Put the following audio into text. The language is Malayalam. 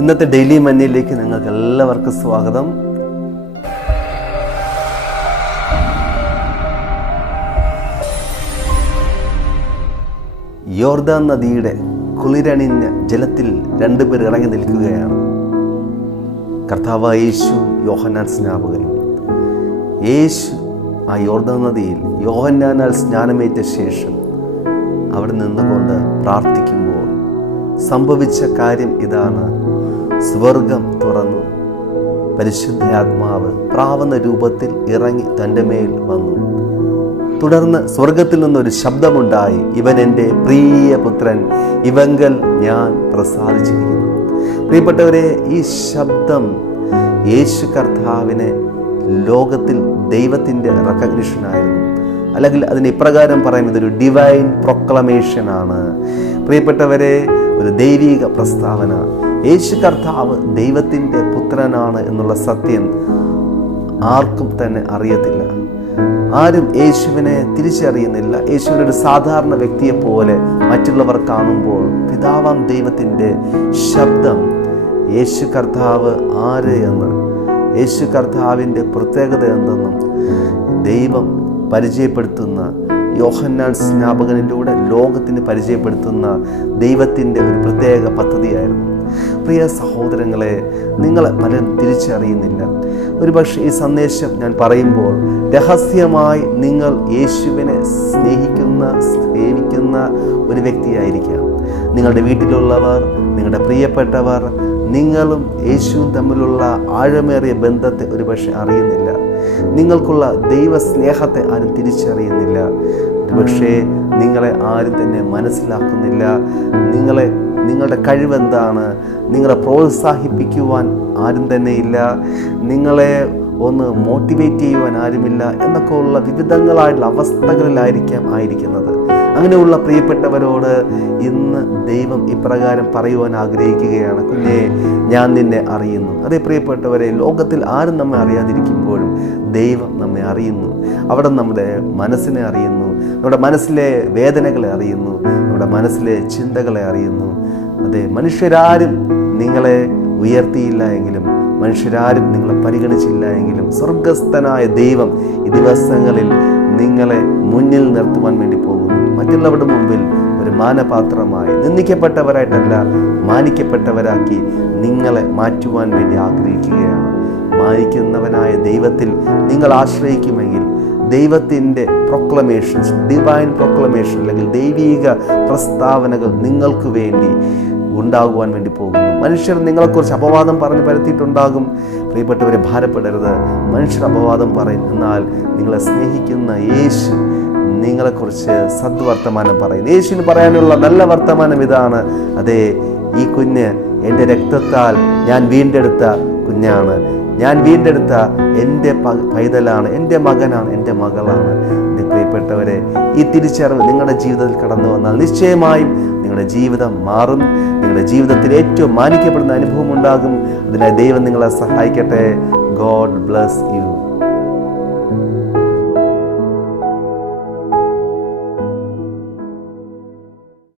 ഇന്നത്തെ ഡെയിലി മഞ്ഞയിലേക്ക് നിങ്ങൾക്ക് എല്ലാവർക്കും സ്വാഗതം. യോർദാൻ നദിയുടെ കുളിരണിഞ്ഞ ജലത്തിൽ രണ്ടുപേർ ഇറങ്ങി നിൽക്കുകയാണ്. കർത്താവ് യേശു യോഹന്നാൻ സ്നാപകനും. യേശു ആ യോർദാൻ നദിയിൽ യോഹന്നാനാൽ സ്നാനമേറ്റ ശേഷം അവിടെ നിന്നുകൊണ്ട് പ്രാർത്ഥിക്കുമ്പോൾ സംഭവിച്ച കാര്യം ഇതാണ്. സ്വർഗം തുറന്നു. പരിശുദ്ധാത്മാവ് പ്രാവുന്ന രൂപത്തിൽ ഇറങ്ങി തന്റെ മേൽ വന്നു. തുടർന്ന് സ്വർഗത്തിൽ നിന്നൊരു ശബ്ദമുണ്ടായി. ഇവൻ എന്റെ പ്രിയ പുത്രൻ ഇവങ്കൽ ഞാൻ പ്രസാദിച്ചിരിക്കുന്നു. പ്രിയപ്പെട്ടവരെ ഈ ശബ്ദം യേശു കർത്താവിനെ ലോകത്തിൽ ദൈവത്തിന്റെ റെക്കഗ്നിഷനായിരുന്നു. അല്ലെങ്കിൽ അതിന് ഇപ്രകാരം പറയുന്നത് ഒരു ഡിവൈൻ പ്രൊക്ലമേഷൻ ആണ്. പ്രിയപ്പെട്ടവരെ ഒരു ദൈവിക പ്രസ്താവന. യേശു കർത്താവ് ദൈവത്തിന്റെ പുത്രനാണ് എന്നുള്ള സത്യം ആർക്കും തന്നെ അറിയത്തില്ല. ആരും യേശുവിനെ തിരിച്ചറിയുന്നില്ല. യേശുവിനെ ഒരു സാധാരണ വ്യക്തിയെ പോലെ മറ്റുള്ളവർ കാണുമ്പോൾ പിതാവാം ദൈവത്തിന്റെ ശബ്ദം യേശു കർത്താവ് ആര് എന്ന് യേശു കർത്താവിന്റെ പ്രത്യേകത എന്തെന്നും ദൈവം പരിചയപ്പെടുത്തുന്ന യോഹന്നാൻ സ്നാപകനിലൂടെ ലോകത്തിന് പരിചയപ്പെടുത്തുന്ന ദൈവത്തിന്റെ ഒരു പ്രത്യേക പദ്ധതിയായിരുന്നു. പ്രിയ സഹോദരങ്ങളെ നിങ്ങൾ പലരും തിരിച്ചറിയുന്നില്ല. ഒരുപക്ഷെ ഈ സന്ദേശം ഞാൻ പറയുമ്പോൾ രഹസ്യമായി നിങ്ങൾ യേശുവിനെ സ്നേഹിക്കുന്ന സേവിക്കുന്ന ഒരു വ്യക്തിയായിരിക്കാം. നിങ്ങളുടെ വീട്ടിലുള്ളവർ നിങ്ങളുടെ പ്രിയപ്പെട്ടവർ നിങ്ങളും യേശുവും തമ്മിലുള്ള ആഴമേറിയ ബന്ധത്തെ ഒരുപക്ഷെ അറിയുന്നില്ല. നിങ്ങൾക്കുള്ള ദൈവസ്നേഹത്തെ ആരും തിരിച്ചറിയുന്നില്ല. ഒരുപക്ഷെ നിങ്ങളെ ആരും തന്നെ മനസ്സിലാക്കുന്നില്ല. നിങ്ങളെ നിങ്ങളുടെ കഴിവെന്താണ്? നിങ്ങളെ പ്രോത്സാഹിപ്പിക്കുവാൻ ആരും തന്നെ ഇല്ല. നിങ്ങളെ ഒന്ന് മോട്ടിവേറ്റ് ചെയ്യുവാൻ ആരുമില്ല. എന്നൊക്കെ ഉള്ള വിവിധങ്ങളായിട്ടുള്ള അവസ്ഥകളിലായിരിക്കാം ആയിരിക്കുന്നത്. അങ്ങനെയുള്ള പ്രിയപ്പെട്ടവരോട് ഇന്ന് ദൈവം ഇപ്രകാരം പറയുവാൻ ആഗ്രഹിക്കുകയാണ്. കുഞ്ഞെ ഞാൻ നിന്നെ അറിയുന്നു. അതേ പ്രിയപ്പെട്ടവരെ ലോകത്തിൽ ആരും നമ്മെ അറിയാതിരിക്കുമ്പോഴും ദൈവം നമ്മെ അറിയുന്നു. അവിടെ നമ്മുടെ മനസ്സിനെ അറിയുന്നു. നമ്മുടെ മനസ്സിലെ വേദനകളെ അറിയുന്നു. നമ്മുടെ മനസ്സിലെ ചിന്തകളെ അറിയുന്നു. അതെ മനുഷ്യരാരും നിങ്ങളെ ഉയർത്തിയില്ല എങ്കിലും മനുഷ്യരാരും നിങ്ങളെ പരിഗണിച്ചില്ല എങ്കിലും സ്വർഗസ്ഥനായ ദൈവം ഈ ദിവസങ്ങളിൽ നിങ്ങളെ മുന്നിൽ നിർത്തുവാൻ വേണ്ടി പോകുന്നു. മറ്റുള്ളവരുടെ മുമ്പിൽ ഒരു മാനപാത്രമായി നിന്ദിക്കപ്പെട്ടവരായിട്ടല്ല മാനിക്കപ്പെട്ടവരാക്കി നിങ്ങളെ മാറ്റുവാൻ വേണ്ടി ആഗ്രഹിക്കുകയാണ്. മാനിക്കുന്നവനായ ദൈവത്തിൽ നിങ്ങൾ ആശ്രയിക്കുമെങ്കിൽ ദൈവത്തിന്റെ പ്രൊക്ലമേഷൻസ് ഡിവൈൻ പ്രൊക്ലമേഷൻ അല്ലെങ്കിൽ ദൈവീക പ്രസ്താവനകൾ നിങ്ങൾക്ക് വേണ്ടി ഉണ്ടാകുവാൻ വേണ്ടി പോകുന്നു. മനുഷ്യർ നിങ്ങളെക്കുറിച്ച് അപവാദം പറഞ്ഞ് പരത്തിയിട്ടുണ്ടാകും. പ്രിയപ്പെട്ടവരെ ഭാരപ്പെടരുത്. മനുഷ്യർ അപവാദം പറയും എന്നാൽ നിങ്ങളെ സ്നേഹിക്കുന്ന യേശു നിങ്ങളെക്കുറിച്ച് സദ്വർത്തമാനം പറയുന്നു. യേശുവിന് പറയാനുള്ള നല്ല വർത്തമാനം ഇതാണ്. അതെ ഈ കുഞ്ഞ് എന്റെ രക്തത്താൽ ഞാൻ വീണ്ടെടുത്ത കുഞ്ഞാണ്. ഞാൻ വീണ്ടെടുത്ത എന്റെ പൈതലാണ് എന്റെ മകനാണ് എന്റെ മകളാണ്. എന്റെ പ്രിയപ്പെട്ടവരെ ഈ തിരിച്ചറിവ് നിങ്ങളുടെ ജീവിതത്തിൽ കടന്നു വന്നാൽ നിശ്ചയമായും നിങ്ങളുടെ ജീവിതം മാറും. നിങ്ങളുടെ ജീവിതത്തിൽ ഏറ്റവും മാനിക്കപ്പെടുന്ന അനുഭവം ഉണ്ടാകും. അതിനായി ദൈവം നിങ്ങളെ സഹായിക്കട്ടെ. God bless you.